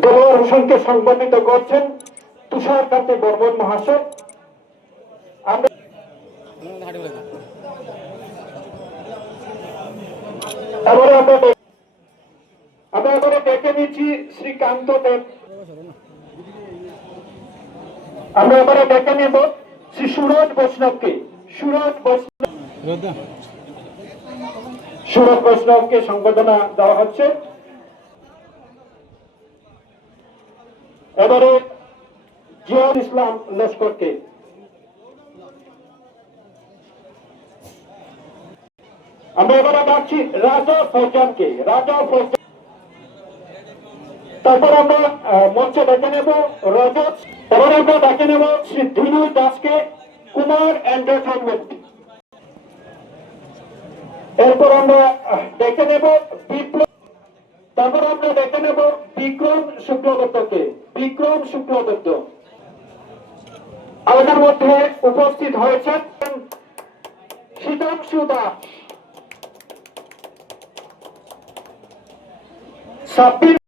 দেলোয়ার হোসেনকে করছেন তুষারকান্তি বর্মন মহাশয়। আমরা শ্রী সুরজ বৈষ্ণবকে সংবর্ধনা দেওয়া হচ্ছে। এবারে জিয়াউল ইসলাম লস্করকে। আমরা এবারে ডাকছি রাজা ফৌজানকে রাজা ফৌজান তারপর আমরা মঞ্চে ডেকে নেব রজত এবার আমরা ডেকে নেব শ্রী দিনু দাসকে, কুমার এন্টারটেনমেন্ট এরপর আমরা ডেকে নেব বিপ্লব, তারপর আমরা ডেকে নেব বিক্রম শুক্লদত্তকে। বিক্রম শুক্লদত্ত। আমাদের মধ্যে উপস্থিত হয়েছেন শীতাংশু দাস। সাব্বির